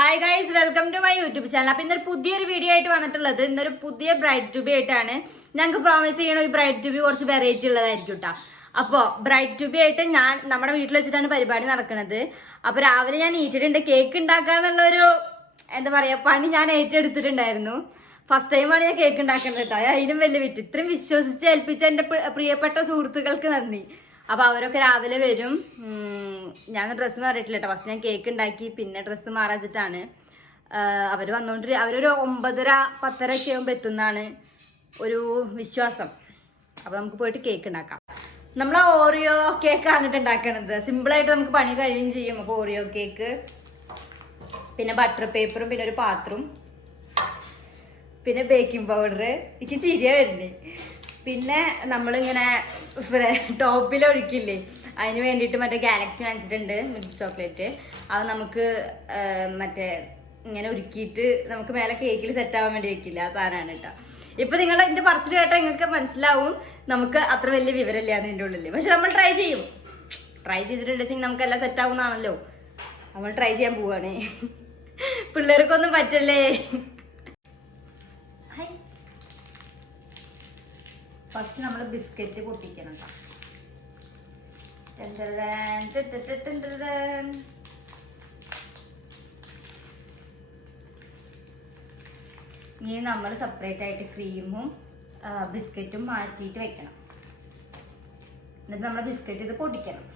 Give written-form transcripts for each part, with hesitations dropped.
Hi guys, welcome to my YouTube channel. അപ്പോൾ ഇന്നൊരു പുതിയൊരു വീഡിയോ ആയിട്ട് വന്നിട്ടുള്ളത് ഇന്നൊരു പുതിയ ബ്രൈഡ് ട്യൂബി ആയിട്ടാണ്. ഞങ്ങൾക്ക് പ്രോമിസ് ചെയ്യണം ഈ ബ്രൈഡ് ട്യൂബി കുറച്ച് വെറൈറ്റി ഉള്ളതായിരിക്കും കേട്ടോ. അപ്പോൾ ബ്രൈഡ് ട്യൂബി ആയിട്ട് നമ്മുടെ വീട്ടിൽ വെച്ചിട്ടാണ് പരിപാടി നടക്കുന്നത്. അപ്പോൾ രാവിലെ ഞാൻ ഈറ്റിട്ടുണ്ട് കേക്ക് ഉണ്ടാക്കാന്നുള്ളൊരു എന്താ പറയുക പണി ഞാൻ ഏറ്റെടുത്തിട്ടുണ്ടായിരുന്നു. ഫസ്റ്റ് ടൈമാണ് ഞാൻ കേക്ക് ഉണ്ടാക്കുന്നത് കേട്ടോ. അതിനും വലിയ വിറ്റ് ഇത്രയും വിശ്വസിച്ച് ഏൽപ്പിച്ച എൻ്റെ പ്രിയപ്പെട്ട സുഹൃത്തുക്കൾക്ക് നന്ദി. അപ്പോൾ അവരൊക്കെ രാവിലെ വരും. ഞാൻ ഡ്രസ്സ് മാറിയിട്ടില്ല കേട്ടോ. ഫസ്റ്റ് ഞാൻ കേക്ക് ഉണ്ടാക്കി പിന്നെ ഡ്രസ്സ് മാറാച്ചിട്ടാണ് അവർ അവരൊരു 9:30-10 ഒക്കെ ആകുമ്പോൾ എത്തുന്നതാണ് ഒരു വിശ്വാസം. അപ്പോൾ നമുക്ക് പോയിട്ട് കേക്ക് ഉണ്ടാക്കാം. നമ്മൾ ഓറിയോ കേക്കാണ് ഉണ്ടാക്കണത്. സിമ്പിളായിട്ട് നമുക്ക് പണി കഴിയുകയും ചെയ്യും. അപ്പോൾ ഓറിയോ കേക്ക്, പിന്നെ ബട്ടർ പേപ്പറും, പിന്നെ ഒരു പാത്രവും, പിന്നെ ബേക്കിംഗ് പൗഡർ. എനിക്ക് ചിരിയാ വരുന്നേ. പിന്നെ നമ്മളിങ്ങനെ ടോപ്പിൽ ഒഴിക്കില്ലേ, അതിന് വേണ്ടിയിട്ട് മറ്റേ ഗാലക്സി വാങ്ങിച്ചിട്ടുണ്ട്, മിൽക്ക് ചോക്ലേറ്റ്. അത് നമുക്ക് മറ്റേ ഇങ്ങനെ ഉരുക്കിയിട്ട് നമുക്ക് മേലെ കേക്കിൽ സെറ്റ് ആവാൻ വേണ്ടി വെക്കില്ല, ആ സാധനമാണ് കേട്ടോ. ഇപ്പം നിങ്ങൾ എൻ്റെ പറിച്ചിട്ട് കേട്ടാൽ നിങ്ങൾക്ക് മനസ്സിലാവും നമുക്ക് അത്ര വലിയ വിവരമില്ല അതിൻ്റെ ഉള്ളിൽ. പക്ഷെ നമ്മൾ ട്രൈ ചെയ്തിട്ടുണ്ടെങ്കിൽ നമുക്ക് എല്ലാം സെറ്റ് ആവുന്നതാണല്ലോ. നമ്മൾ ട്രൈ ചെയ്യാൻ പോവാണ്. പിള്ളേർക്കൊന്നും പറ്റല്ലേ. ഫസ്റ്റ് നമ്മൾ ബിസ്ക്കറ്റ് പൊട്ടിക്കണം. ഇനി നമ്മൾ സെപ്പറേറ്റ് ആയിട്ട് ക്രീമും ബിസ്ക്കറ്റും മാറ്റിയിട്ട് വെക്കണം. എന്നിട്ട് നമ്മൾ ബിസ്ക്കറ്റ് ഇത് പൊട്ടിക്കണം.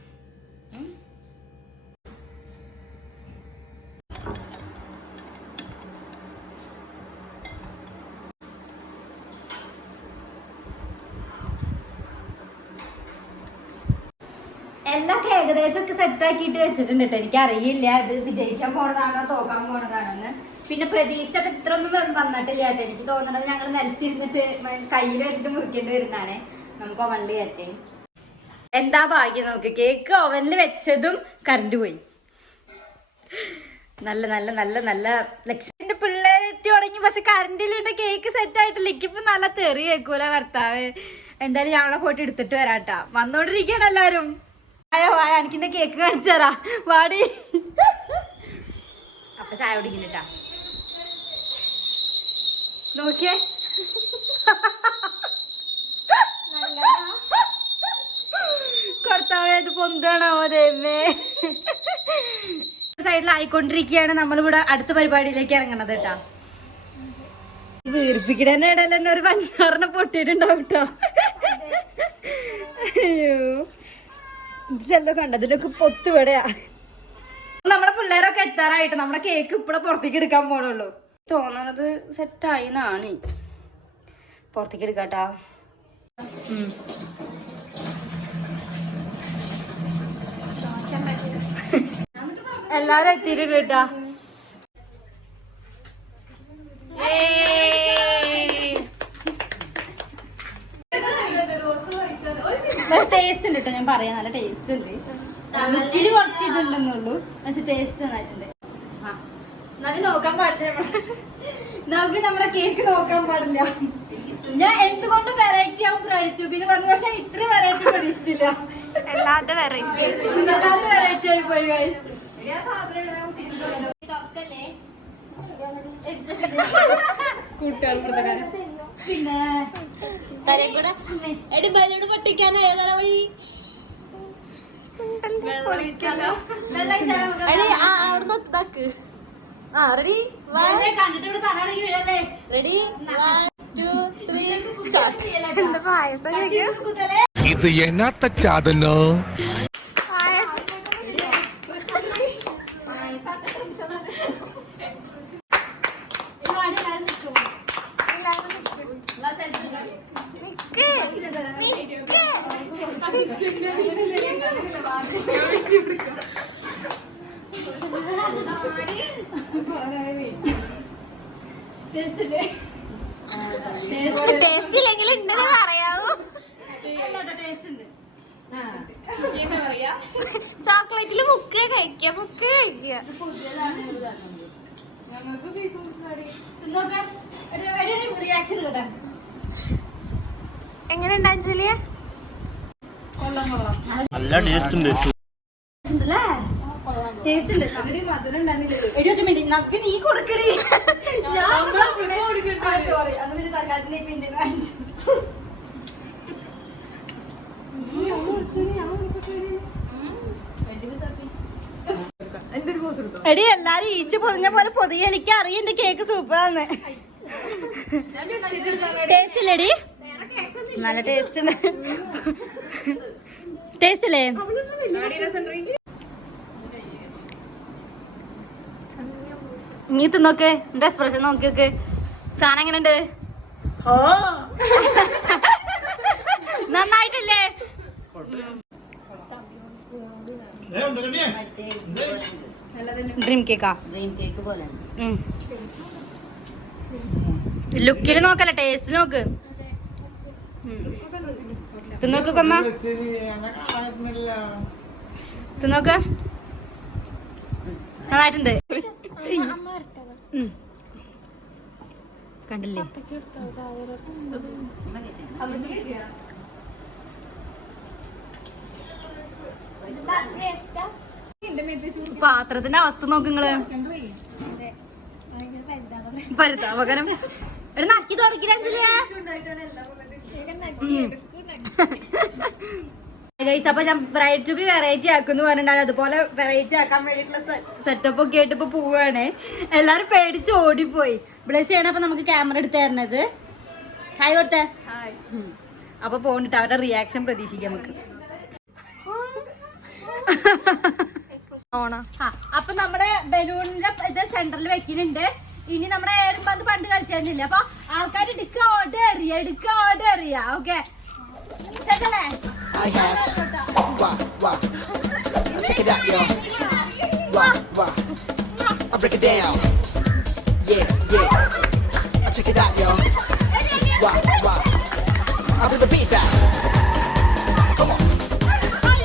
എല്ലാം ഏകദേശം ഒക്കെ സെറ്റ് ആക്കിയിട്ട് വെച്ചിട്ടുണ്ട് കേട്ടോ. എനിക്കറിയില്ല ഇത് വിജയിക്കാൻ പോണതാണോ തോക്കാൻ പോണതാണോന്ന്. പിന്നെ പ്രതീക്ഷിച്ചത് ഇത്രയൊന്നും വന്നിട്ടില്ല കേട്ടോ. എനിക്ക് തോന്നുന്നത് ഞങ്ങൾ നിലത്തിരുന്നിട്ട് കയ്യിൽ വെച്ചിട്ട് മുറിക്കേണ്ടി വരുന്നതാണ്. നമുക്ക് ഓവനിൽ കയറ്റി എന്താ ഭാഗ്യം നോക്ക്. കേക്ക് ഓവനിൽ വെച്ചതും കറണ്ട് പോയി. നല്ല നല്ല നല്ല നല്ല ലക്ഷ്യത്തിന്റെ പിള്ളേരെത്തി തുടങ്ങി. പക്ഷെ കറണ്ടിൽ കേക്ക് സെറ്റ് ആയിട്ടില്ല. എനിക്കിപ്പോ നല്ല തെറി കേൾക്കൂല ഭർത്താവ്. എന്തായാലും ഞങ്ങളെ പോയിട്ട് എടുത്തിട്ട് വരാട്ടാ. വന്നോണ്ടിരിക്കണം എല്ലാരും. എനിക്കിന്റെ കേക്ക് കാണിച്ചു തരാ വാടി. അപ്പൊ ചായ കുടിക്കുന്നിട്ടാ. നോക്കിയേ, കർത്താവേത് പൊന്താണാവോ ദൈവമേ. സൈഡിലായിക്കൊണ്ടിരിക്കുകയാണ്. നമ്മളിവിടെ അടുത്ത പരിപാടിയിലേക്ക് ഇറങ്ങണത് കേട്ടാ. വീർപ്പിക്കിടന്നെ ഇടയിൽ തന്നെ ഒരു 5-6 പൊട്ടിയിട്ടുണ്ടാവും കേട്ടോ. അയ്യോ, ചെല്ലോ കണ്ടതിലൊക്കെ പൊത്തുവിടയാ. നമ്മുടെ പിള്ളേരൊക്കെ എത്താറായിട്ട് നമ്മുടെ കേക്ക് ഇപ്പഴേ പുറത്തേക്ക് എടുക്കാൻ പോണുള്ളൂ. തോന്നണത് സെറ്റായി എന്നാണ്. പുറത്തേക്ക് എടുക്കാട്ടാ. എല്ലാരും എത്തിയിട്ടുണ്ട് കേട്ടാ. ടേസ്റ്റ് ഉണ്ട് കേട്ടോ. ഞാൻ പറയാം, നല്ല ടേസ്റ്റ് ഉണ്ട്. ലുക്കില് കുറച്ച് ഇതുണ്ടെന്നുള്ളൂ, പക്ഷെ ടേസ്റ്റ് നന്നായിട്ടുണ്ട്. നവി നോക്കാൻ പാടില്ല. നവി നമ്മുടെ കേക്ക് നോക്കാൻ പാടില്ല. ഞാൻ എന്തുകൊണ്ട് വെറൈറ്റി ആവും ബ്രൈഡ് ട്യൂബ് എന്ന് പറഞ്ഞു. പക്ഷെ ഇത്രയും വെറൈറ്റി പ്രതീക്ഷിച്ചില്ല. അല്ലാത്ത വെറൈറ്റി ആയി പോയി ഗൈസ്. കൂട്ടുകാർ പിന്നെ ബലൂണ് പൊട്ടിക്കാനോ ഏതാ വഴി? അവിടെ തൊട്ടാക്ക്. കണ്ടിട്ട് തലറങ്ങി വീഴല്ലേ. Ready, 1 2 3 start. ഇത് എന്നാത്ത ചാതനോ? ചോക്ലേറ്റില് മുക്ക് കഴിക്കുക. എങ്ങനെ ഉണ്ടാ? നല്ല ടേസ്റ്റ് ഉണ്ട്. ടേസ്റ്റ് ഉണ്ട്. എടി ഒറ്റ മിനിറ്റ്, നവ്യ നീ കൊടുക്കണേ. സോറി, അന്ന് പിന്നെ തൽക്കാലത്തിന് പിന്നെ കാണിച്ചു. എടി എല്ലാരും ഈച്ച് പൊതിഞ്ഞ പോലെ പൊതിയലിക്ക് അറിയുന്നുണ്ട് കേക്ക് സൂപ്പറാന്ന്. ടേസ്റ്റ് ഇല്ലടി? നല്ല ടേസ്റ്റ് ഉണ്ട്. ടേസ്റ്റ് അല്ലേ? നീ തിന്നോക്ക്, എന്റെ എക്സ്പ്രഷൻ നോക്കിയൊക്കെ. സാധനം എങ്ങനെയുണ്ട്? നന്നായിട്ടില്ലേ? ഡ്രീം കേക്കാ? ഡ്രീം കേക്ക് പോലെ ലുക്കില് നോക്കല്ല, ടേസ്റ്റ് നോക്ക്. തിന്നോക്ക് കൊമ്മ, തിന്നോക്ക്. നന്നായിട്ടുണ്ട്. കണ്ടില്ലേ? പാത്രത്തിന്റെ അവസ്ഥ നോക്ക് നിങ്ങള്. പരിതാപകരം. ഒരു നക്കി തുടക്കില്ല. അപ്പൊ ഞാൻ ബ്രൈഡ് ടു ബി വെറൈറ്റി ആക്കുന്നു പറഞ്ഞിട്ടുണ്ടായിരുന്നു. അതുപോലെ വെറൈറ്റി ആക്കാൻ വേണ്ടിയിട്ടുള്ള സെറ്റപ്പ് ഒക്കെ ആയിട്ട് ഇപ്പൊ പോവാണ്. എല്ലാരും പേടിച്ച് ഓടിപ്പോയി. ബ്ലസ് ചെയ്യണം. അപ്പൊ നമുക്ക് ക്യാമറ എടുത്ത് തരണത്. ഹായ് കൊടുത്തേ. അപ്പൊ പോണ്ടിട്ട് അവരുടെ റിയാക്ഷൻ പ്രതീക്ഷിക്കാം നമുക്ക്. അപ്പൊ നമ്മുടെ ബലൂണിന്റെ ഇത് സെന്ററിൽ വെക്കുന്നുണ്ട്. ഇനി നമ്മുടെ ഏറുമ്പോ അത് പണ്ട് കളിച്ചിരുന്നില്ല. അപ്പൊ ആൾക്കാർ എടുക്ക ഓർഡർ എറിയ. Okay, check it out, yo. Wah. I break it down. Yeah. I check it out, yo. Wah. I bring the beat back. Come on.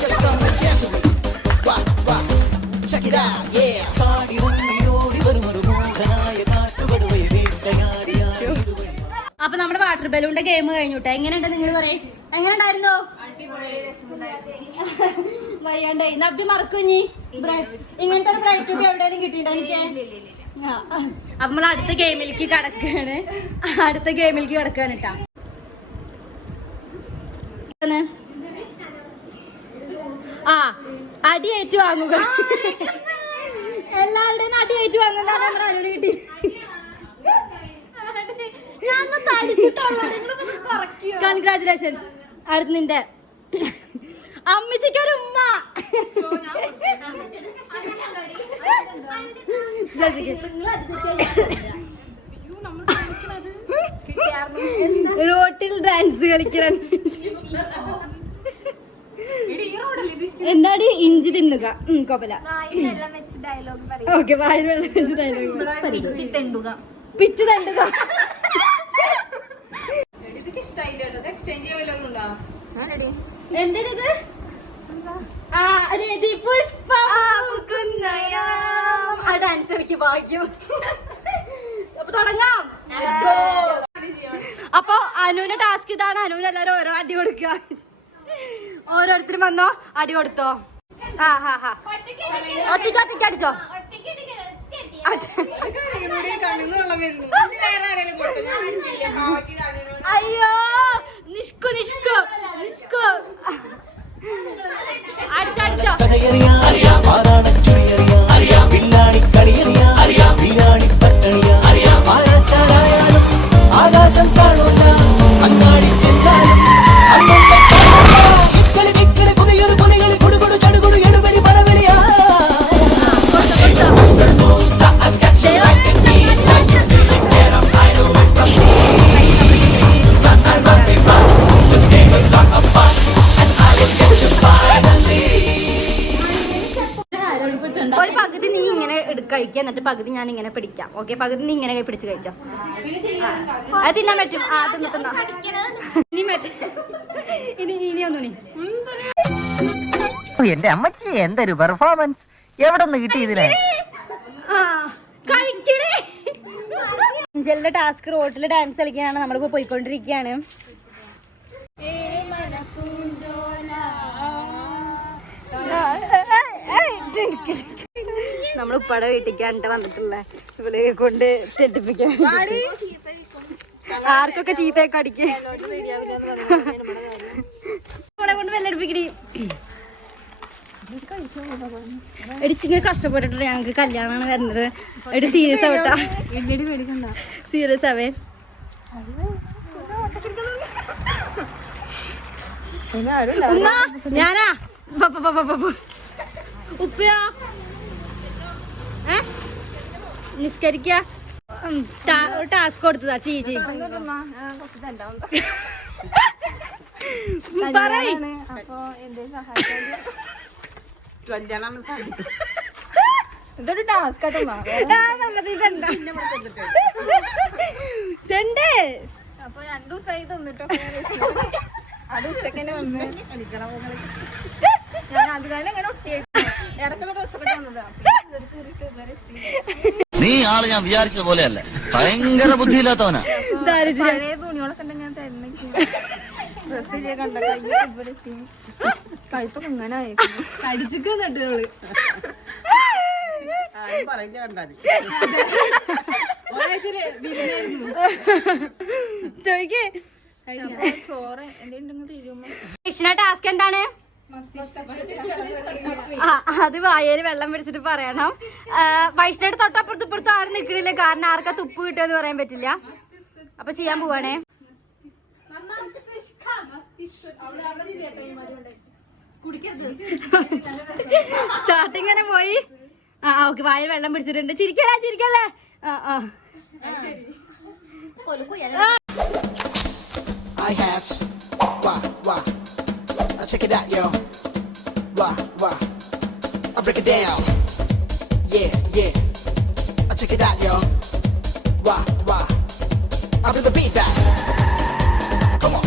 Just come and dance with me. Wah. Check it out, yeah. അപ്പൊ നമ്മുടെ water ബലൂണിന്റെ game കഴിഞ്ഞുട്ടോ. എങ്ങനെയുണ്ട് നിങ്ങൾ പറയും? എങ്ങനെ ഉണ്ടായിരുന്നോ? വയ്യാണ്ടായി. നബ്ബി മറക്കും. ഇങ്ങനത്തെ ഒരു ബ്രൈഡ് ടു ബി എവിടെയെങ്കിലും കിട്ടിയിട്ടുണ്ടോ എനിക്ക്? അപ്പൊ നമ്മൾ അടുത്ത ഗെയിമിലേക്ക് കിടക്കാണ്. കേട്ടാ. അടി ഏറ്റു വാങ്ങുക. എല്ലാവരുടെയും അടി ഏറ്റു വാങ്ങുന്നതാണ് നമ്മുടെ അനുവിന് കിട്ടി. കൺഗ്രാറ്റുലേഷൻസ്. അടുത്ത് നിന്റെ അമ്മച്ചിക്കൊരു ഉമ്മ. റോട്ടിൽ ഡാൻസ് കളിക്കാൻ. എന്താടി ഇഞ്ചി തിന്നുക? കൊപ്പല. ഓക്കെ, വായിൽ വെള്ളം വെച്ച് ഡയലോഗ്. പിച്ച് തണ്ടുക. എന്തിനിത്? ഡാൻസ് കളിക്ക് ഭാഗ്യം. അപ്പൊ തുടങ്ങാം. അപ്പൊ അനുവിന്റെ ടാസ്ക് ഇതാണ്. അനുവിന് എല്ലാരും ഓരോ അടി കൊടുക്കുക. ഓരോരുത്തരും വന്നോ, അടി കൊടുത്തോ. ഒറ്റയ്ക്ക് അടിച്ചോ. അയ്യോ, നിഷ്കു അടിച്ചോ. ആകാശം കാണൂല അങ്ങാടി ചെന്നാലും പുതിയൊരു പുലികളി കൊടുകൊടു ചടുകൊടു എടുപടി പടവെളിയാ. ഒരു പകുതി നീ ഇങ്ങനെ കഴിക്കുക, എന്നിട്ട് പകുതി ഞാൻ ഇങ്ങനെ പിടിക്കാം. ഓക്കെ, പകുതി നീ ഇങ്ങനെ പിടിച്ച് കഴിച്ചോ. അത് തിന്നാൻ പറ്റും. തിന്നോ. ഇനി ഒന്നുണി. എന്റെ അമ്മച്ചി എന്തൊരു പെർഫോമൻസ്! എവിടെ നിന്ന് കിട്ടി ഇതിനെ? കഴിക്കണേ. അഞ്ചലിന്റെ ടാസ്ക് റോട്ടില് ഡാൻസ് കളിക്കാനാണ്. നമ്മളിപ്പോ പോയിക്കൊണ്ടിരിക്കുകയാണ്. നമ്മൾ ഉപ്പയുടെ വീട്ടിലേക്കാണ് വന്നിട്ടുള്ളത് ഇവരെ കൊണ്ട് തെറ്റിപ്പിക്കാൻ ആർക്കൊക്കെ ചീത്തയൊക്കെ അടിക്ക് നമ്മളെ കൊണ്ട് വെല്ലടിപ്പിക്കടി എടിച്ചിങ്ങനെ കഷ്ടപ്പെട്ടിട്ട് ഞങ്ങക്ക് കല്യാണമാണ് വരുന്നത് എടി സീരിയസ് ആവട്ടാ സീരിയസ് ആവേ ഞാനാ ഉപ്പയോ നിസ്കരിക്ക ടാസ്ക് കൊടുത്തതാ ചേച്ചി ഇതൊരു ടാസ്ക് അപ്പൊ 2 ദിവസമായി തന്നിട്ടോ അത് ഉച്ചക്കന്നെ വന്ന് ഞാൻ അത് തന്നെ ഇങ്ങനെ ഒട്ടിയേക്കും ഇറക്കുന്ന ഡ്രസ്സൊക്കെ വന്നതാ നീ ആള് ഞാൻ വിചാരിച്ചത് പോലെയല്ല ഭയങ്കര ബുദ്ധിയില്ലാത്തവനാ പഴയ തുണികളൊക്കെ ഉണ്ടെങ്കിൽ ഞാൻ തരണേ ഡ്രസ്സിലെ കണ്ട കൈ കഴുത്തൊക്കെ ഇങ്ങനെ ആയേക്കുന്നു കടിച്ചിക്കുന്നുണ്ട് നമ്മള് ചോദിക്കേ ചോറ് എന്തെങ്കിലും തരുമ്പോ ടാസ്ക് എന്താണ് അത് വായയിൽ വെള്ളം പിടിച്ചിട്ട് പറയണം വൈഷ്ണയുടെ തൊട്ടപ്പുറത്ത് ഇപ്പുറത്തും ആരും നിൽക്കണില്ല കാരണം ആർക്കാ തുപ്പ് കിട്ടുമെന്ന് പറയാൻ പറ്റില്ല അപ്പൊ ചെയ്യാൻ പോവാണേ സ്റ്റാർട്ടിങ് തന്നെ പോയി ഓക്കെ വായയിൽ വെള്ളം പിടിച്ചിട്ടുണ്ട് ചിരിക്കല്ലേ I hats. Wah. Now check it out, yo. Wah. I break it down. Yeah. Now check it out, yo. Wah. I bring the beat back. Come on.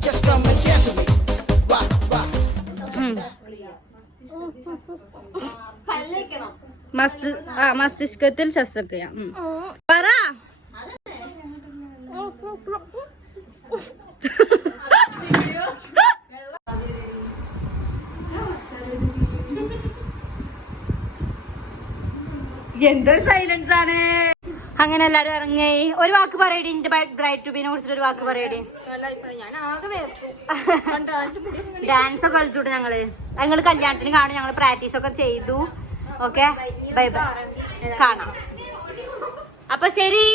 Just come and dance with me. Wah. മസ്തിഷ്കത്തിൽ ശസ്ത്രക്രിയ പറ എന്തൊരു silence ആണ് അങ്ങനെ എല്ലാരും ഇറങ്ങി ഒരു വാക്ക് പറയടി എന്റെ ബ്രൈഡ് ടൂബിനെ കുറിച്ചിട്ട് ഒരു വാക്ക് പറയടി ഞാൻ ആകെ വേർത്തു ഡാൻസ് ഒക്കെ കളിച്ചോട്ടെ ഞങ്ങള് കല്യാണത്തിന് കാണും ഞങ്ങള് പ്രാക്ടീസ് ഒക്കെ ചെയ്തു ഓക്കെ ബൈ കാണാം അപ്പൊ ശരി